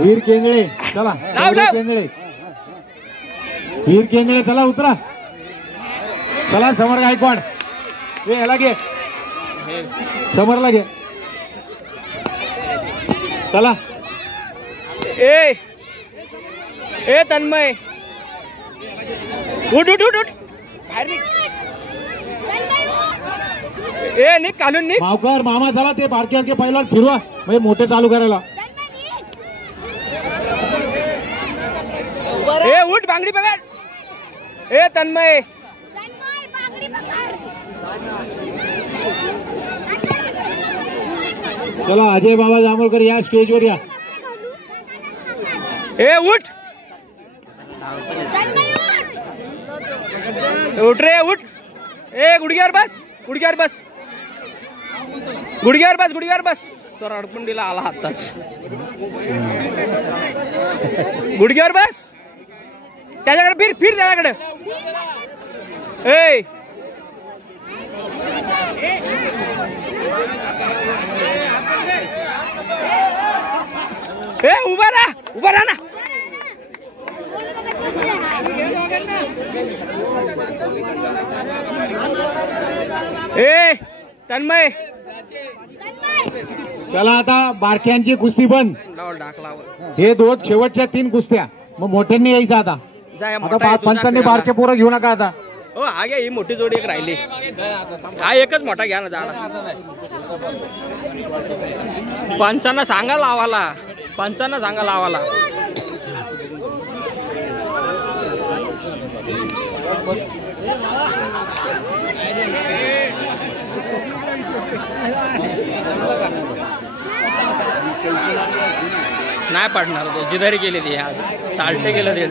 वीर केंगळे चला, केंगळे वीर केंगळे चला उतरा. चला समर गायकवाड, ह्याला घे, समरला घे. चला ए ए तन्मय उठ उठ उठ उठ बाहेर निघ. ए निघ काढून निघ. मावकर मामा चला ते बारक्यांचे पहिला फिरवा म्हणजे मोठे चालू करायला. ए उठ बांगडी पकड. ए तन्मय चला अजय बाबा जांभूळकर या स्टेजवर या. ए उठ उठ रे उठ. ए गुडघ्यावर बस, गुडघ्यावर बस, गुडघ्यावर बस, गुडघ्यावर बस. तो रडकुंडीला आला हाताच. गुडघ्यावर बस. त्याच्याकडे फिर फिर त्याच्याकडे. ए ए उभा राहा, उभा राहा ना. ए तन्मय चला आता बारक्यांची कुस्ती बंद. हे दोन शेवटच्या 3 कुस्त्या, मग मोठ्यांनी यायचं आता. आता पंचांनी बारके पोरं घेऊ नका आता. हो हा घ्या, ही मोठी जोडी एक राहिली. हा एकच मोठा घ्या ना जाणार. पंचांना सांगा लावाला, पंचांना सांगा लावाला. नाही पडणार तो, जिदारी केली ती आज, साल्टे केलं ते.